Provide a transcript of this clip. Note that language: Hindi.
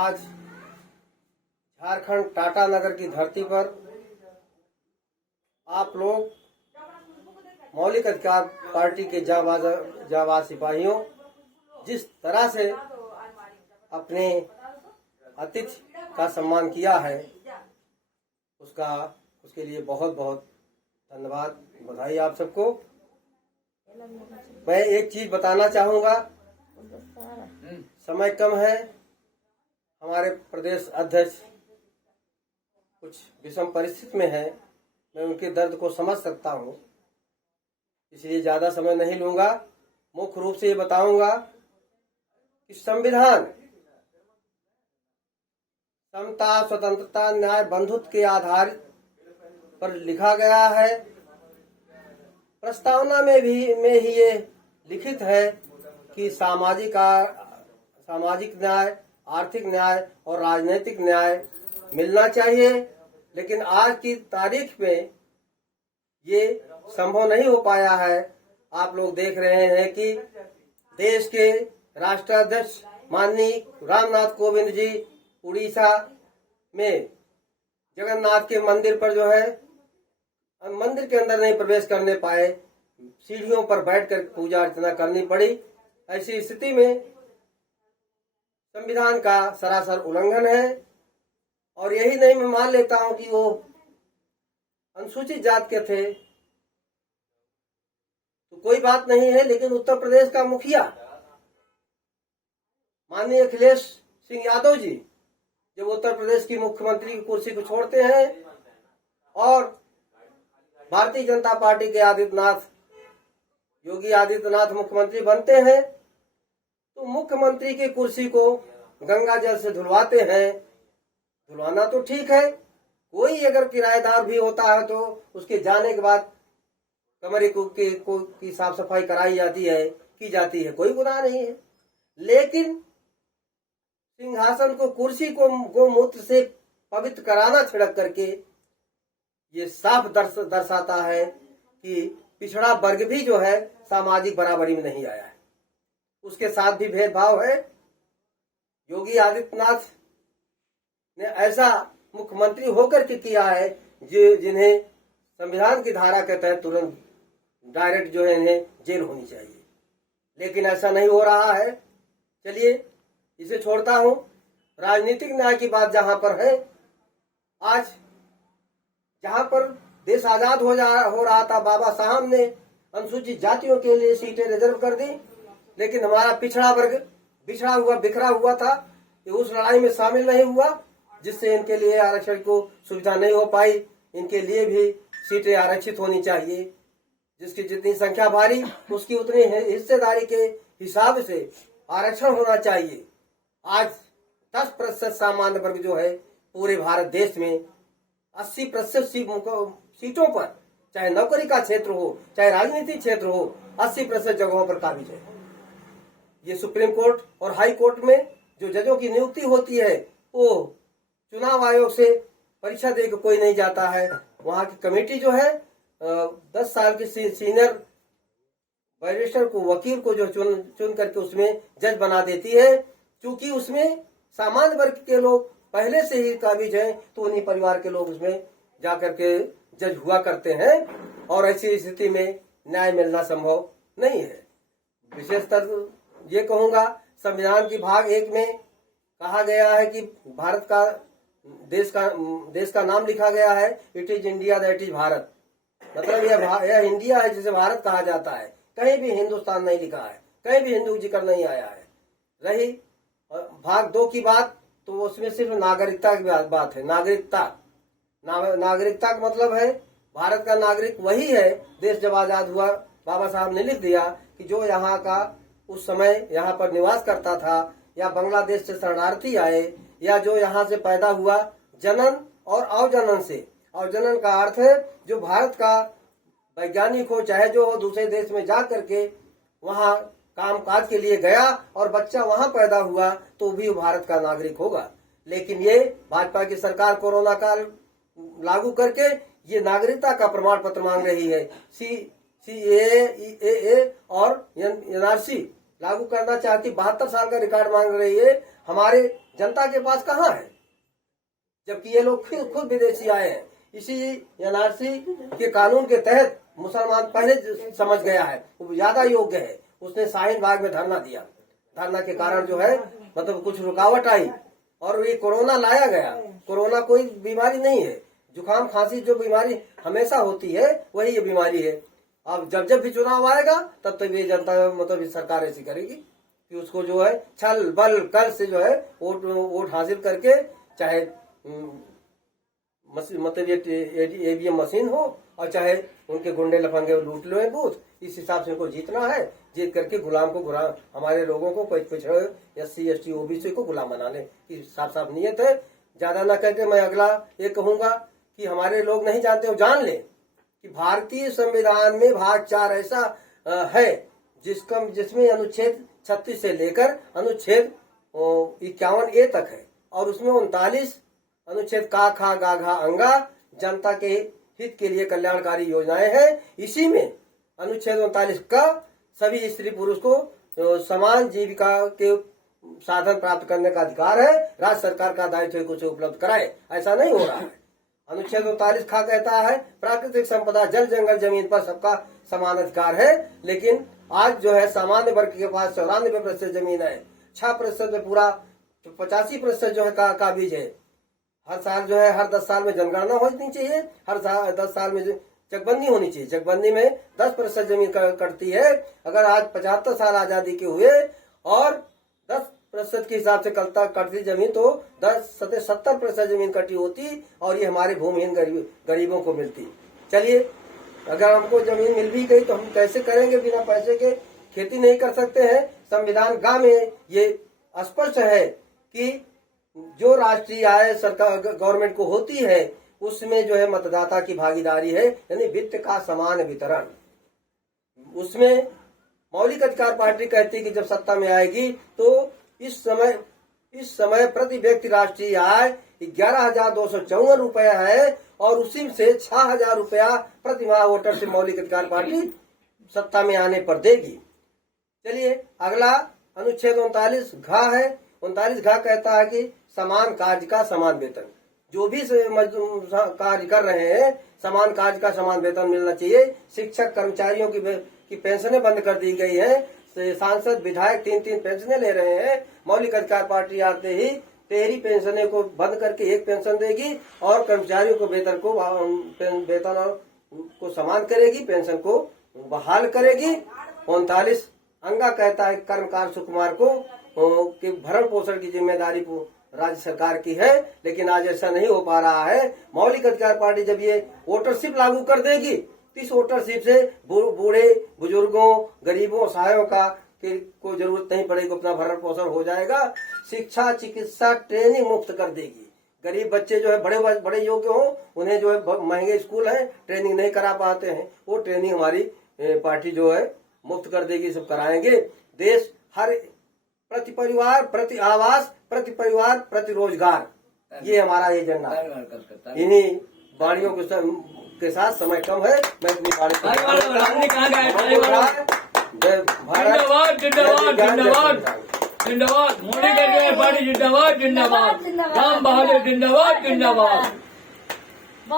आज झारखंड टाटा नगर की धरती पर आप लोग मौलिक अधिकार पार्टी के जाबाज सिपाहियों जिस तरह से अपने अतिथि का सम्मान किया है उसके लिए बहुत बहुत धन्यवाद, बधाई आप सबको। मैं एक चीज बताना चाहूंगा, समय कम है, हमारे प्रदेश अध्यक्ष कुछ विषम परिस्थिति में है, मैं उनके दर्द को समझ सकता हूं, इसलिए ज्यादा समय नहीं लूंगा। मुख्य रूप से ये बताऊंगा कि संविधान समता, स्वतंत्रता, न्याय, बंधुत्व के आधार पर लिखा गया है। प्रस्तावना में ही ये लिखित है कि सामाजिक न्याय, आर्थिक न्याय और राजनीतिक न्याय मिलना चाहिए, लेकिन आज की तारीख में ये संभव नहीं हो पाया है। आप लोग देख रहे हैं कि देश के राष्ट्राध्यक्ष माननीय रामनाथ कोविंद जी उड़ीसा में जगन्नाथ के मंदिर पर जो है मंदिर के अंदर नहीं प्रवेश करने पाए, सीढ़ियों पर बैठकर पूजा अर्चना करनी पड़ी। ऐसी स्थिति में संविधान का सरासर उल्लंघन है। और यही नहीं, मैं मान लेता हूं कि वो अनुसूचित जात के थे तो कोई बात नहीं है, लेकिन उत्तर प्रदेश का मुखिया माननीय अखिलेश सिंह यादव जी जब उत्तर प्रदेश की मुख्यमंत्री की कुर्सी को छोड़ते हैं और भारतीय जनता पार्टी के योगी आदित्यनाथ मुख्यमंत्री बनते हैं तो मुख्यमंत्री की कुर्सी को गंगा जल से धुलवाते हैं। धुलवाना तो ठीक है, कोई अगर किराएदार भी होता है तो उसके जाने के बाद कमरे की साफ सफाई कराई जाती है, की जाती है, कोई गुनाह नहीं है। लेकिन सिंहासन को, कुर्सी को गोमूत्र से पवित्र कराना छिड़क करके ये साफ दर्शाता है कि पिछड़ा वर्ग भी जो है सामाजिक बराबरी में नहीं आया है, उसके साथ भी भेदभाव है। योगी आदित्यनाथ ने ऐसा मुख्यमंत्री होकर के किया है जिन्हें संविधान की धारा के तहत तुरंत डायरेक्ट जो है इन्हें जेल होनी चाहिए, लेकिन ऐसा नहीं हो रहा है। चलिए इसे छोड़ता हूं। राजनीतिक न्याय की बात जहां पर है, आज जहां पर देश आजाद हो रहा था, बाबा साहब ने अनुसूचित जातियों के लिए सीटें रिजर्व कर दी, लेकिन हमारा पिछड़ा वर्ग बिखरा हुआ था, ये उस लड़ाई में शामिल नहीं हुआ, जिससे इनके लिए आरक्षण को सुविधा नहीं हो पाई। इनके लिए भी सीटें आरक्षित होनी चाहिए, जिसकी जितनी संख्या भारी उसकी उतनी हिस्सेदारी के हिसाब से आरक्षण होना चाहिए। आज 10% सामान्य वर्ग जो है पूरे भारत देश में 80% सीटों पर, चाहे नौकरी का क्षेत्र हो चाहे राजनीतिक क्षेत्र हो, 80% जगहों पर काबिज है। ये सुप्रीम कोर्ट और हाई कोर्ट में जो जजों की नियुक्ति होती है वो चुनाव आयोग से परीक्षा देकर कोई नहीं जाता है। वहां की कमेटी जो है 10 साल की सीनियर बैरिस्टर को, वकील को जो चुन करके उसमें जज बना देती है। क्योंकि उसमें सामान्य वर्ग के लोग पहले से ही काबिज हैं तो उन्हीं परिवार के लोग उसमें जाकर के जज हुआ करते हैं, और ऐसी स्थिति में न्याय मिलना संभव नहीं है। विशेषतर ये कहूंगा, संविधान की भाग 1 में कहा गया है कि भारत का देश का नाम लिखा गया है, it is India that is Bharat, मतलब यह इंडिया है जिसे भारत कहा जाता है। कहीं भी हिंदुस्तान नहीं लिखा है, कहीं भी हिंदू जिक्र नहीं आया है। रही भाग 2 की बात, तो उसमें सिर्फ नागरिकता की बात है। नागरिकता का मतलब है भारत का नागरिक वही है। देश जब आजाद हुआ, बाबा साहब ने लिख दिया कि जो यहाँ का उस समय यहाँ पर निवास करता था, या बांग्लादेश से शरणार्थी आए, या जो यहाँ से पैदा हुआ जनन और अवजनन से। अवजनन का अर्थ है जो भारत का वैज्ञानिक हो चाहे जो हो, दूसरे देश में जा करके वहाँ काम काज के लिए गया और बच्चा वहां पैदा हुआ तो भी वो भारत का नागरिक होगा। लेकिन ये भाजपा की सरकार कोरोना काल लागू करके ये नागरिकता का प्रमाण पत्र मांग रही है। CAA और NRC लागू करना चाहती, 72 साल का रिकॉर्ड मांग रही है, हमारे जनता के पास कहाँ है? जबकि ये लोग खुद विदेशी आए हैं। इसी एनआरसी के कानून के तहत मुसलमान पहले समझ गया है, वो ज्यादा योग्य है, उसने शाहीन बाग में धरना दिया। धरना के कारण जो है मतलब कुछ रुकावट आई और ये कोरोना लाया गया। कोरोना कोई बीमारी नहीं है, जुकाम खांसी जो बीमारी हमेशा होती है वही ये बीमारी है। अब जब भी चुनाव आएगा तब ये जनता मतलब सरकार ऐसी करेगी कि उसको जो है छल बल कल से जो है वोट हासिल करके, चाहे मतलब ये ईवीएम मशीन हो और चाहे उनके गुंडे लफंगे लूट लो बूथ, इस हिसाब से उनको जीतना है। जीत करके गुलाम को हमारे लोगों को कोई कुछ SC ST OBC को गुलाम बनाने की साफ साफ नीयत है। ज्यादा ना करके मैं अगला ये कहूंगा कि हमारे लोग नहीं जानते हो, जान ले कि भारतीय संविधान में भाग 4 ऐसा है जिसमें अनुच्छेद 36 से लेकर अनुच्छेद 51A तक है और उसमें 39 अनुच्छेद का खा गा घा अंगा जनता के हित के लिए कल्याणकारी योजनाएं हैं। इसी में अनुच्छेद 39 का सभी स्त्री पुरुष को समान जीविका के साधन प्राप्त करने का अधिकार है। राज्य सरकार का दायित्व है कुछ उपलब्ध कराए, ऐसा नहीं हो रहा है। अनुच्छेद 39 खा कहता है प्राकृतिक संपदा जल जंगल जमीन पर सबका समान अधिकार है, लेकिन आज जो है सामान्य वर्ग के पास 94% जमीन है, 6% में पूरा 85% जो है का बीज है। हर साल जो है हर 10 साल में जनगणना होनी चाहिए, हर 10 साल में चकबंदी होनी चाहिए। चकबंदी में 10% जमीन कटती है। अगर आज 75 साल आजादी के हुए और 10% के हिसाब से कटती जमीन तो 70% जमीन कटी होती और ये हमारे भूमिहीन गरीबों को मिलती। चलिए, अगर हमको जमीन मिल भी गई तो हम कैसे करेंगे? बिना पैसे के खेती नहीं कर सकते हैं। संविधान गा में ये स्पष्ट है कि जो राष्ट्रीय आय सरकार गवर्नमेंट को होती है उसमें जो है मतदाता की भागीदारी है, यानी वित्त का समान वितरण। उसमें मौलिक अधिकार पार्टी कहती है कि जब सत्ता में आएगी तो इस समय प्रति व्यक्ति राष्ट्रीय आय 11,254 रुपया है और उसी से 6,000 रुपया प्रति माह वोटर से मौलिक अधिकार पार्टी सत्ता में आने पर देगी। चलिए, अगला अनुच्छेद 39 घ है। 39 घ कहता है कि समान कार्य का समान वेतन। जो भी कार्य कर रहे हैं समान कार्य का समान वेतन मिलना चाहिए। शिक्षक कर्मचारियों की पेंशनें बंद कर दी गई है। सांसद विधायक 3-3 पेंशनें ले रहे हैं। मौलिक अधिकार पार्टी आते ही 13 पेंशनें को बंद करके 1 पेंशन देगी और कर्मचारियों को वेतन को समान करेगी, पेंशन को बहाल करेगी। 39 अंगा कहता है कर्मकार सुकुमार को कि भरण पोषण की जिम्मेदारी को राज्य सरकार की है, लेकिन आज ऐसा नहीं हो पा रहा है। मौलिक अधिकार पार्टी जब ये वोटरशिप लागू कर देगी तो इस वोटरशिप से बूढ़े बुजुर्गों गरीबों असहायों को जरूरत नहीं पड़ेगी, अपना भरण पोषण हो जाएगा। शिक्षा चिकित्सा ट्रेनिंग मुफ्त कर देगी। गरीब बच्चे जो है बड़े योग्य हो, उन्हें जो है महंगे स्कूल है ट्रेनिंग नहीं करा पाते हैं, वो ट्रेनिंग हमारी पार्टी जो है मुफ्त कर देगी, सब कराएंगे। देश हर प्रति परिवार प्रति आवास प्रति परिवार प्रति रोजगार, ये हमारा एजेंडा। इन्हीं वाणियों के साथ समय कम है, मैं अपनी जिंदाबाद जिंदाबाद जिंदाबाद जिंदाबाद मोदी करके पार्टी जिंदाबाद जिंदाबाद राम बहादुर जिंदाबाद जिंदाबाद।